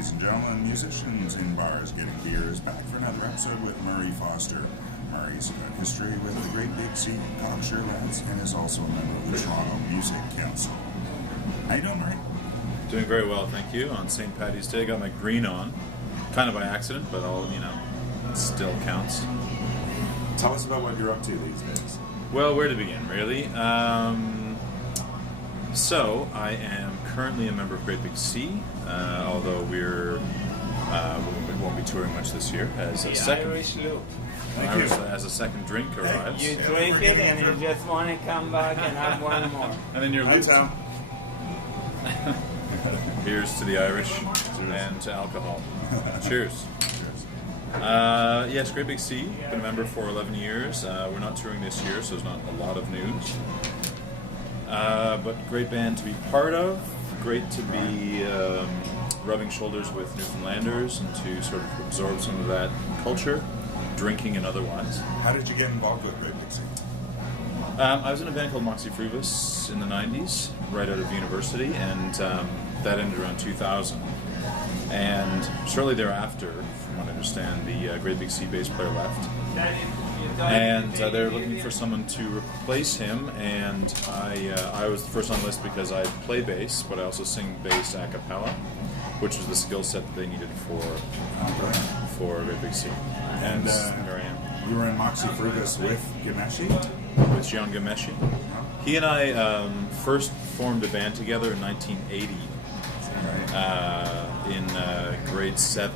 Ladies and gentlemen, musicians in bars getting beer is back for another episode with Murray Foster. Murray's got history with the Great Big Sea Cocksure Lads and is also a member of the Toronto Music Council. How you doing, Murray? Doing very well, thank you. On St. Paddy's Day, got my green on, kind of by accident, but it still counts. Tell us about what you're up to these days. Well, where to begin, really? So, I am currently a member of Great Big Sea, although we won't be touring much this year. As a Irish loop. As a second drink arrives. You drink it and you just want to come back and have one more. And then you're losing. Here's to the Irish and to alcohol. Cheers. Yes, Great Big Sea. Been a member for 11 years. We're not touring this year, so there's not a lot of news. But great band to be part of. Great to be rubbing shoulders with Newfoundlanders and to sort of absorb some of that culture, drinking and otherwise. How did you get involved with Great Big Sea? I was in a band called Moxy Fruvous in the 90s, right out of university, and that ended around 2000. And shortly thereafter, from what I understand, the Great Big Sea bass player left. And they're looking for someone to replace him, and I was the first on the list because I play bass, but I also sing bass a cappella, which was the skill set that they needed for Great Big Sea. And here I am. You were in Moxy Fruvous with Gameshi? With Gian Gameshi. He and I first formed a band together in 1980 in grade 7.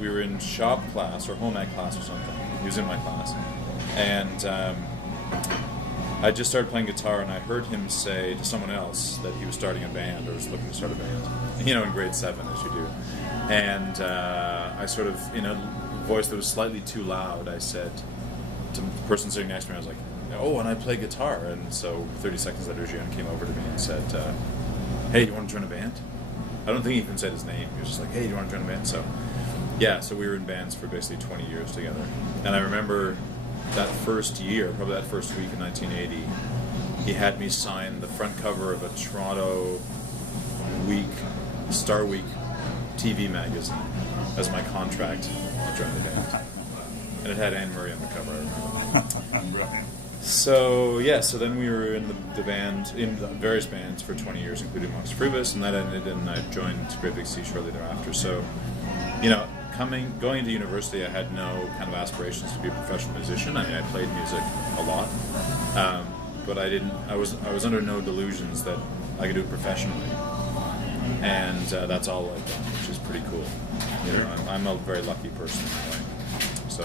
We were in shop class or home ec class or something. He was in my class, and I just started playing guitar, and I heard him say to someone else that he was starting a band or was looking to start a band. In grade 7, as you do. And I sort of, in a voice that was slightly too loud, I said to the person sitting next to me, I was like, "Oh, and I play guitar." And so 30 seconds later, Gian came over to me and said, "Hey, you want to join a band?" I don't think he even said his name. He was just like, "Hey, do you want to join a band?" So, yeah, so we were in bands for basically 20 years together. And I remember that first year, probably that first week in 1980, he had me sign the front cover of a Toronto Star Week TV magazine as my contract to join the band. And it had Anne Murray on the cover, I remember. Brilliant. So then we were in the band, in various bands for 20 years, including Moxy Fruvous, and that ended, and I joined Great Big Sea shortly thereafter. So, going into university, I had no kind of aspirations to be a professional musician. I mean, I played music a lot, but I was under no delusions that I could do it professionally, and that's all I've done, which is pretty cool. I'm a very lucky person in a way. So.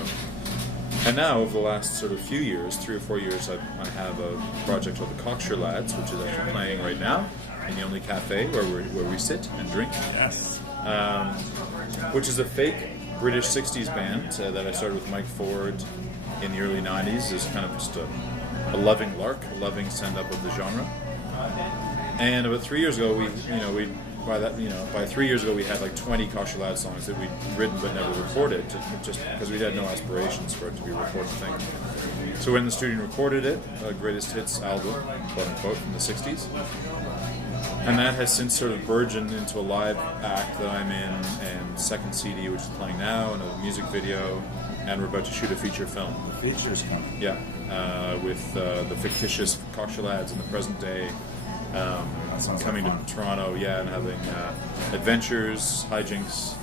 And now, over the last sort of few years, 3 or 4 years, I have a project called the Cocksure Lads, which is actually playing right now in the only cafe where we sit and drink. Yes. Which is a fake British 60s band that I started with Mike Ford in the early 90s. Is kind of just a loving lark, a loving send-up of the genre. And about 3 years ago, by 3 years ago, we had like 20 Cocksure Lads songs that we'd written but never recorded, just because we had no aspirations for it to be a recorded thing. So we went in the studio and recorded it, a greatest hits album, quote unquote, from the 60s. And that has since sort of burgeoned into a live act that I'm in, and second CD, which is playing now, and a music video, and we're about to shoot a feature film. The feature's coming. Yeah, with the fictitious Cocksure Lads in the present day. Coming to Toronto, and having adventures, hijinks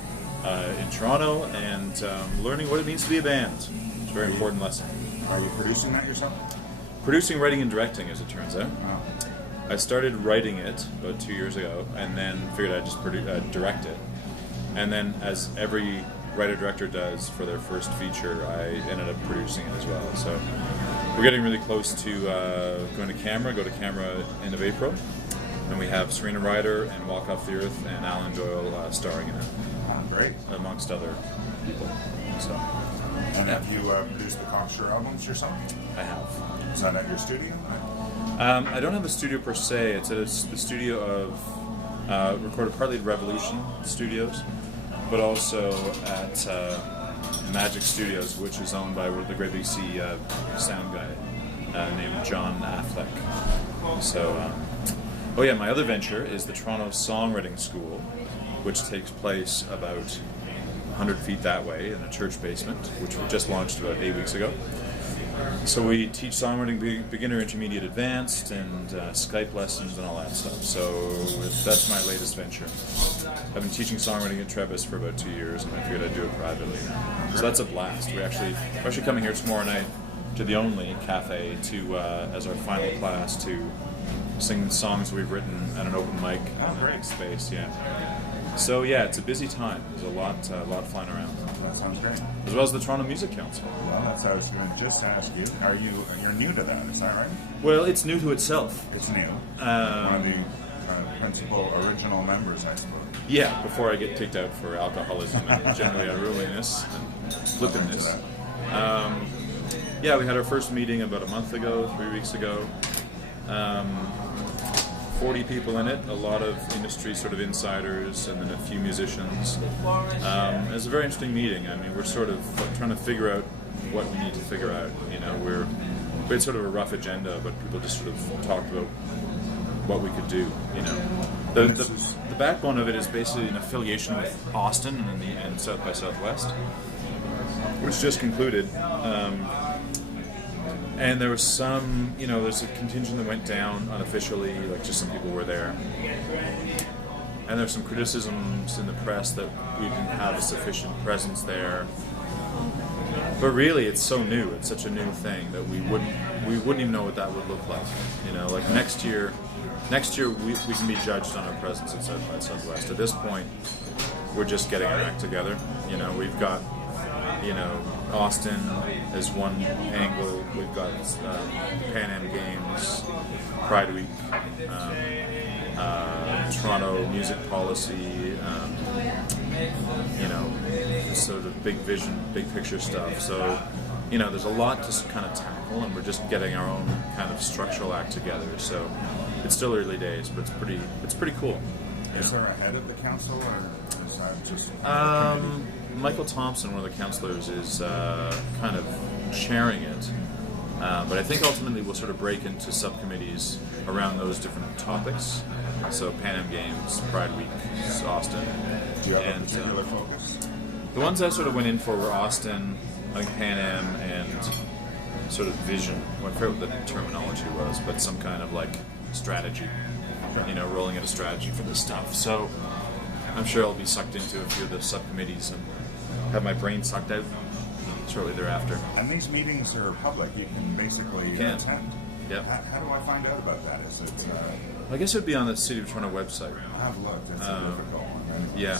in Toronto, and learning what it means to be a band. It's a very important lesson. Are you producing that yourself? Producing, writing, and directing, as it turns out. Wow. I started writing it about 2 years ago, and then figured I'd just direct it. And then, as every writer-director does for their first feature, I ended up producing it as well. So we're getting really close to go to camera end of April. And we have Serena Ryder and Walk Off the Earth and Alan Doyle starring in it. Great. Amongst other people. So. And have you produced the Cocksure albums yourself? I have. Is that at your studio? I don't have a studio per se. It's the studio of recorded partly at Revolution Studios, but also at Magic Studios, which is owned by the Great Big Sea sound guy named John Affleck. So Oh yeah, my other venture is the Toronto Songwriting School, which takes place about 100 feet that way in a church basement, which we just launched about 8 weeks ago. So we teach songwriting beginner, intermediate, advanced, and Skype lessons and all that stuff. So that's my latest venture. I've been teaching songwriting at Trevis for about 2 years, and I figured I'd do it privately now. So that's a blast. We're actually coming here tomorrow night to the Only Cafe to as our final class to sing songs we've written at an open mic in a big space. Yeah. So yeah, it's a busy time. There's a lot flying around. That sounds great. As well as the Toronto Music Council. Well, that's what I was going to just ask you. You're new to that? Is that right? Well, it's new to itself. It's new. One of the principal original members, I suppose. Yeah, before I get kicked out for alcoholism and generally unruliness and flippantness. Yeah, we had our first meeting about a month ago, 3 weeks ago. 40 people in it, a lot of industry sort of insiders, and then a few musicians. It was a very interesting meeting. I mean, we're sort of trying to figure out what we need to figure out. You know, we had sort of a rough agenda, but people just sort of talked about what we could do. You know, the backbone of it is basically an affiliation with Austin and South by Southwest, which just concluded. And there was some, you know, there's a contingent that went down unofficially, like just some people were there. And there's some criticisms in the press that we didn't have a sufficient presence there. But really, it's so new, it's such a new thing that we wouldn't even know what that would look like. You know, like next year we can be judged on our presence at South by Southwest. At this point, we're just getting our act together. You know, we've got, you know, Austin as one angle. We've got Pan Am Games, Pride Week, Toronto music policy, you know, sort of big vision, big picture stuff. So, you know, there's a lot to kind of tackle, and we're just getting our own kind of structural act together. So it's still early days, but it's pretty cool. Is there a head of the council, or is that just... Michael Thompson, one of the councillors, is kind of chairing it. But I think ultimately we'll sort of break into subcommittees around those different topics. So Pan Am Games, Pride Week, Austin. Do you have a particular focus? The ones I sort of went in for were Austin, I think Pan Am, and sort of vision. I forget what the terminology was, but some kind of like strategy. You know, rolling out a strategy for this stuff. So I'm sure I'll be sucked into a few of the subcommittees and have my brain sucked out shortly thereafter. And these meetings are public. You can basically attend. Yep. How do I find out about that? Is it... I guess it would be on the City of Toronto website. I've looked. It's a difficult one. Yeah.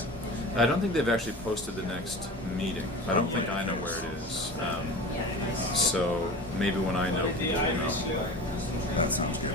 I don't think they've actually posted the next meeting. I don't think I know where it is. So maybe when I know, people will know. That sounds good.